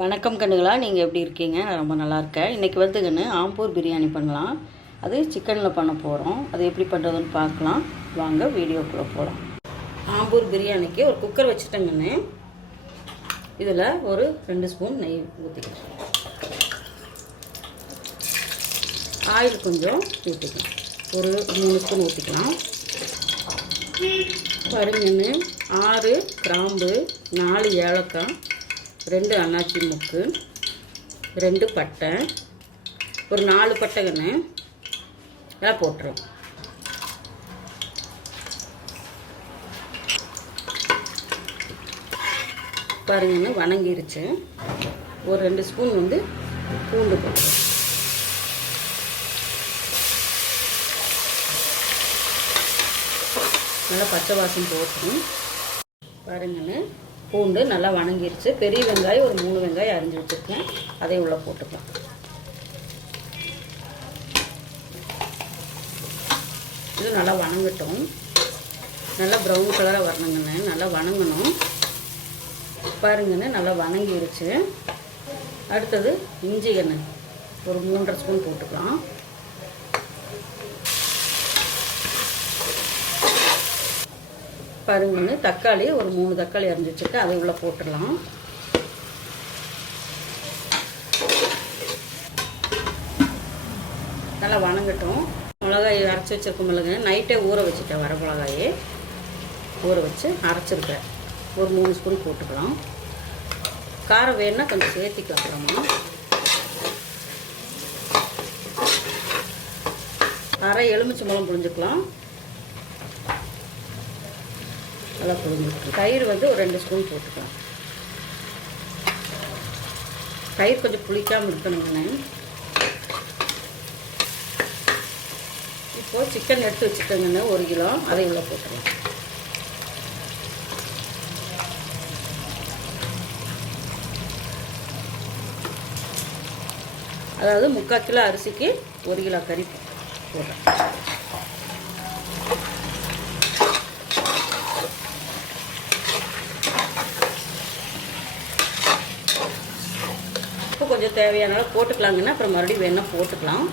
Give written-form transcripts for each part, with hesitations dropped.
வணக்கம் கண்ணுகளா, நீங்கள் எப்படி இருக்கீங்க? நான் ரொம்ப நல்லா இருக்கேன். இன்றைக்கி வந்துங்கன்னு ஆம்பூர் பிரியாணி பண்ணலாம். அது சிக்கனில் பண்ண போகிறோம். அது எப்படி பண்ணுறதுன்னு பார்க்கலாம். வாங்க வீடியோக்குள்ளே போகலாம். ஆம்பூர் பிரியாணிக்கு ஒரு குக்கர் வச்சுட்டேங்கன்னு இதில் ஒரு 2 ஸ்பூன் நெய் ஊற்றிக்கலாம். ஆயில் கொஞ்சம் ஊற்றிக்கலாம். ஒரு 3 ஸ்பூன் ஊற்றிக்கலாம். பாருங்கன்னு 6 கிராம்பு, 4 ஏலக்காய், 2 அன்னாச்சி முக்கு, 2 பட்டை, ஒரு 4 பட்டைங்கன்னு எல்லாம் போட்டுரும். பாருங்கன்னு வணங்கிருச்சு. ஒரு 2 ஸ்பூன் பூண்டு போட்டுரும். நல்லா பச்சை வாசம் போட்டுரும். பாருங்கன்னு பூண்டு நல்லா வணங்கிருச்சு. பெரிய வெங்காயம் ஒரு 3 வெங்காயம் அரிஞ்சு வச்சுருக்கேன். அதை உள்ளே போட்டுக்கலாம். இது நல்லா வணங்கட்டும். நல்லா ப்ரௌன் கலராக வரணுங்கண்ணே. நல்லா வணங்கணும். பாருங்கண்ணே நல்லா வணங்கிருச்சு. அடுத்தது இஞ்சி எண்ணெய் ஒரு 3.5 ஸ்பூன் போட்டுக்கலாம். பாருங்கன்னு தக்காளி ஒரு 3 தக்காளி அரிஞ்சு வச்சுட்டு அதை உள்ளே போட்டுடலாம். நல்லா வணங்கட்டும். மிளகாய் அரைச்சி வச்சுருக்க மிளகாய் நைட்டே ஊற வச்சுட்டேன். வர மிளகாயே ஊற வச்சு அரைச்சிருக்கேன். ஒரு 3 ஸ்பூன் போட்டுக்கலாம். காரம் வேணுன்னா கொஞ்சம் சேர்த்திக்கலாம். அப்புறமா அரை எலுமிச்சை பழம் புழிஞ்சுக்கலாம். நல்லா புழிஞ்சுக்கலாம். தயிர் ஒரு 2 ஸ்பூன் போட்டுக்கலாம். தயிர் கொஞ்சம் புளிக்காமல் இருக்கணுங்கண்ணே. இப்போது சிக்கன் எடுத்து வச்சுக்கோங்கண்ணே 1 கிலோ. அதை உள்ள போட்டுக்கலாம். அதாவது 3/4 கிலோ அரிசிக்கு 1 கிலோ கறி போடுறேன். கொஞ்சம் தேவையான போட்டுக்கலாங்கன்னா அப்புறம் மறுபடியும் வேணால் போட்டுக்கலாம்.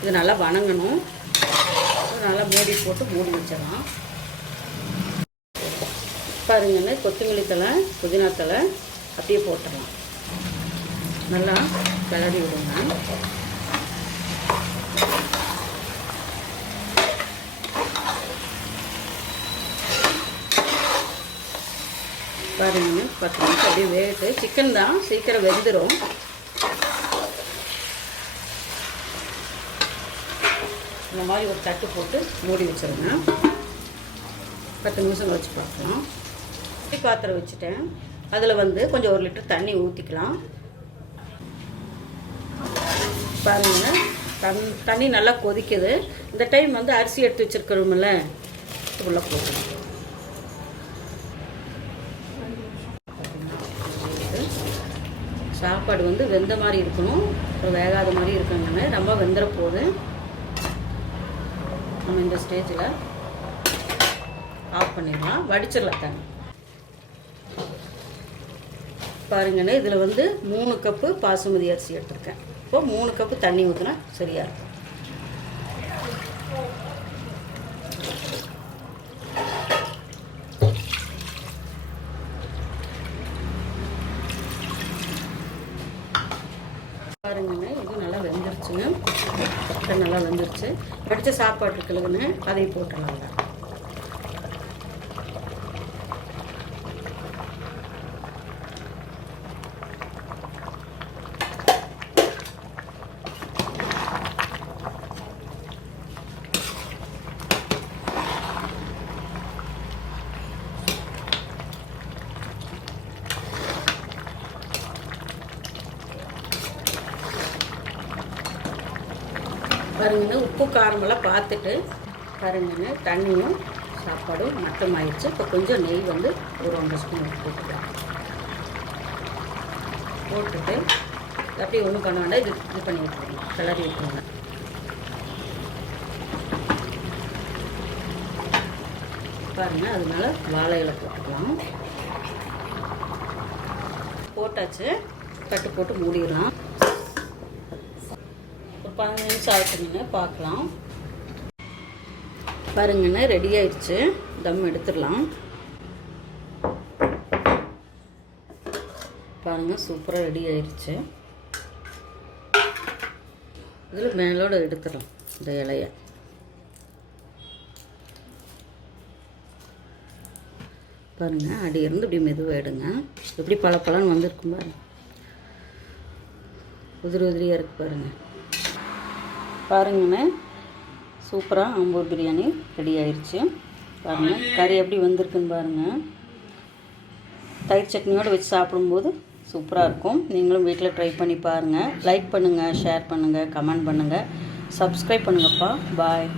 இது நல்லா வணங்கணும். நல்லா மூடி போட்டு மூடி வச்சிடலாம். பாருங்கன்னு கொத்தமல்லி தழை, புதினா தழை அப்படியே போட்டுடலாம். நல்லா கிளறி விடுங்க. பாருங்கன்னு 10 நிமிஷம் அப்படியே வேகுது. சிக்கன் தான் சீக்கிரம் வெந்துடும். இந்த மாதிரி ஒரு தட்டு போட்டு மூடி வச்சுருங்க. 10 நிமிஷம் கழிச்சு பார்க்கலாம். பாத்திரம் வச்சுட்டேன். அதில் கொஞ்சம் 1 லிட்டர் தண்ணி ஊற்றிக்கலாம். பாருங்க தண்ணி நல்லா கொதிக்குது. இந்த டைம் அரிசி எடுத்து வச்சுருக்கிறோம்ல உள்ளே போட்டுக்கலாம். சாப்பாடு வெந்த மாதிரி இருக்கணும். அப்புறம் வேகாத மாதிரி இருக்குங்கன்னு ரொம்ப வெந்துட போகுது. நம்ம இந்த ஸ்டேஜில் ஆஃப் பண்ணிடலாம். வடிச்சிடலாம் தண்ணி. பாருங்கண்ணே இதில் 3 கப்பு பாசுமதி அரிசி எடுத்துருக்கேன். இப்போது 3 கப்பு தண்ணி ஊற்றினா சரியாக இருக்கும். பாருங்கண்ணே இது நல்லா வெந்துருச்சுங்க. நல்லா வெந்துருச்சு. வடித்த சாப்பாடு இருக்குதுன்னு அதை போட்டுடலாங்க. பாருங்கன்னு உப்பு காரமெல்லாம் பார்த்துட்டு பாருங்கன்னு தண்ணியும் சாப்பாடும் மட்டமாயிடுச்சு. இப்போ கொஞ்சம் நெய் ஒரு 1 ஸ்பூன் போட்டுக்கலாம். போட்டுட்டு அப்படியே ஒன்றும் பண்ண வேண்டாம். இது பண்ணி விட்டுருங்க. கிளறி விட்டுருங்க. பாருங்கள், அதனால வாழை இலை போட்டுக்கலாம். போட்டாச்சு. கட்டு போட்டு மூடிடலாம். ஒரு 15 நிமிஷம் ஆகுதுங்கண்ணே, பார்க்கலாம். பாருங்கண்ணே, ரெடி ஆயிடுச்சு. தம் எடுத்துடலாம். பாருங்கள், சூப்பராக ரெடி ஆயிடுச்சு. இதில் மேலோட எடுத்துடலாம் இந்த இலையை. பாருங்கள், அடி இருந்து இப்படி மெதுவாக எடுங்க. எப்படி பழப்பழன்னு வந்திருக்கும் பாருங்க. உதிரி உதிரியாக இருக்குது பாருங்கள். பாருங்கண்ணே, சூப்பராக ஆம்பூர் பிரியாணி ரெடி ஆயிடுச்சு. பாருங்கள், கறி எப்படி வந்திருக்குன்னு பாருங்கள். தயிர் சட்னியோடு வச்சு சாப்பிடும்போது சூப்பராக இருக்கும். நீங்களும் வீட்டில் ட்ரை பண்ணி பாருங்கள். லைக் பண்ணுங்கள், ஷேர் பண்ணுங்கள், கமெண்ட் பண்ணுங்கள், சப்ஸ்கிரைப் பண்ணுங்கப்பா. பாய்.